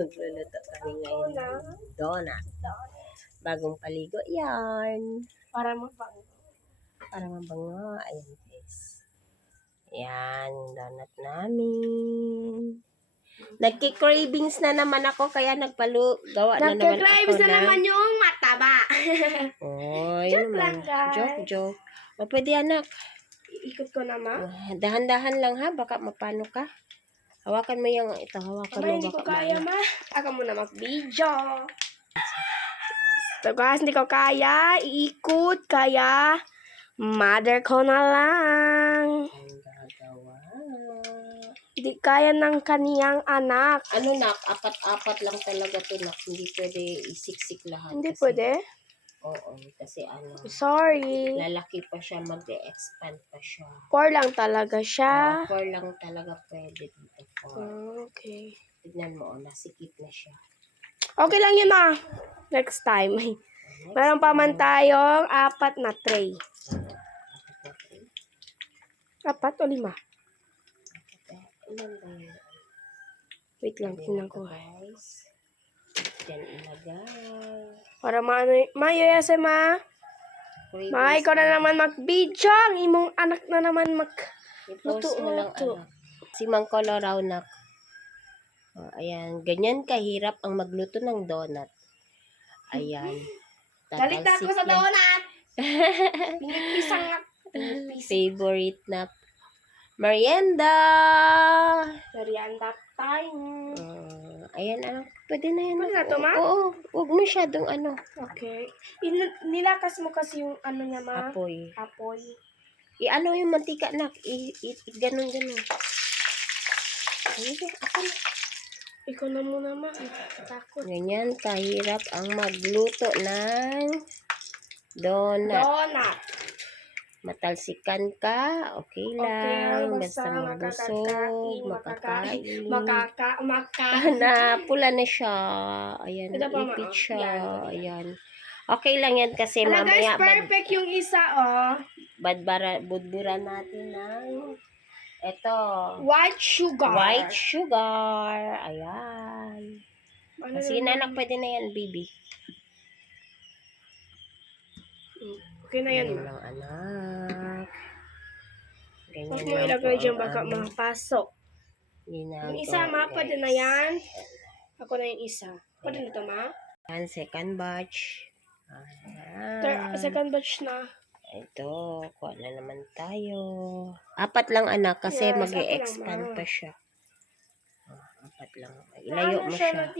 Magluluto kami ngayon ng donut. Bagong paligo yan. Para mapang. Para mabango. Ayan guys. Yan, yung donut namin. Nagki-cravings na naman ako kaya nagpalu gawa na naman ako Nagka-cravings na naman yung mataba. Oh, Joke yun lang, naman. guys. Joke, joke. O, pwede anak. Ikot ko na ma. Ah, Dahan-dahan lang ha, baka mapano ka. Hawakan mo yung ito, hawakan Ama, mo hindi ko kaya ma. Ako muna mag-video. So guys, hindi ko kaya. Iikot. Kaya, mother ko na lang. Hindi kaya ng kaniyang anak. Ano nak, apat-apat lang talaga to nak. Hindi pwede isiksik lahat. Hindi kasi- pwede. Oo, kasi ano, Sorry. lalaki pa siya, mag-expand pa siya. Four lang talaga siya. Ah, four lang talaga pwede dito. Okay. Tignan mo, oh, nasikip na siya. Okay lang yun ah. Next time. Meron pa man tayong apat na tray. Apat o lima? Wait lang, tingnan ko. Diyan ilagay. Para maano, mayayase ma. Cravings Ma, ikaw na naman mag-video. Ang imong anak na naman mag... I-post mo lang anak. Si Mang Colorao nak. Oh, ayan, ganyan kahirap ang magluto ng donut. Ayan. Galit na ako sa donut. Pinipisang. Favorite na merienda. Merienda time. Uh, ayan, ano, pwede na yan. Pwede na to, ma? Oo, huwag masyadong ano, Okay. In- nilakas mo kasi yung ano niya ma. apoy. Apoy. I-ano yung mantika nak, i, i, ganun. Ayun, ako na. Ikaw na muna ma. Nakakatakot. Ganyan, kahirap ang magluto ng donut. Donut. Matalsikan ka, okay Okay lang. lang, basta mabusog, makakakain, makakain. Makaka, maka. na pula na siya. Ayan, Ito pa, ma, ipit oh. siya. Yan. Ayan. Okay lang yan kasi Ano guys, mamaya bad, perfect yung isa oh. badbara, budbura natin ng ito. White sugar. White sugar. Ayan. Ano Sige na- na anak, pwede na yan, baby. Okay na yan Ganyan lang, anak. Ganyan Huwag mo ilagay dyan baka mapasok. ginagawa, Yung isa ma, pwede na yan. Ako na yung isa. Pwede na to ma. Ayan, second batch. Third, Ayan. second batch na. Ito, kuha na naman tayo. Apat lang anak kasi Yes, mag apat lang, expand ma. pa siya. Ah, apat lang. Ilayo mo siya?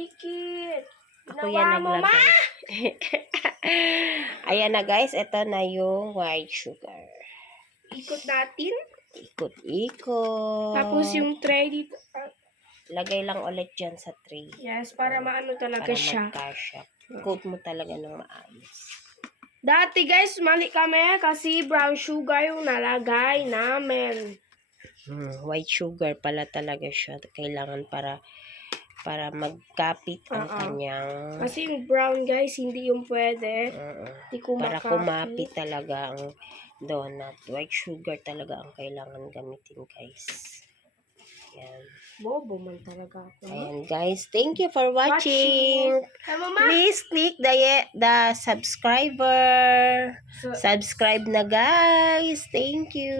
Ako yan naglagay. Ayan na guys, ito na yung white sugar. Ikot natin. Ikot-ikot. Tapos yung tray dito. ah, Lagay lang ulit dyan sa tray. Yes, para maano talaga Para siya. magkasya. Coat mo talaga ng maayos. Dati guys, mali kami kasi brown sugar yung nalagay namin. Hmm, white sugar pala talaga siya. Kailangan para para magkapit ang Oo. kanyang Kasi yung brown guys, hindi yung pwede. Hindi ko para kumapit talaga ang donut. White sugar talaga ang kailangan gamitin, guys. Yan. Bobo man talaga ako. Ayan, guys. Thank you for watching. Ma? Please click the the subscriber. So, Subscribe na, guys. Thank you.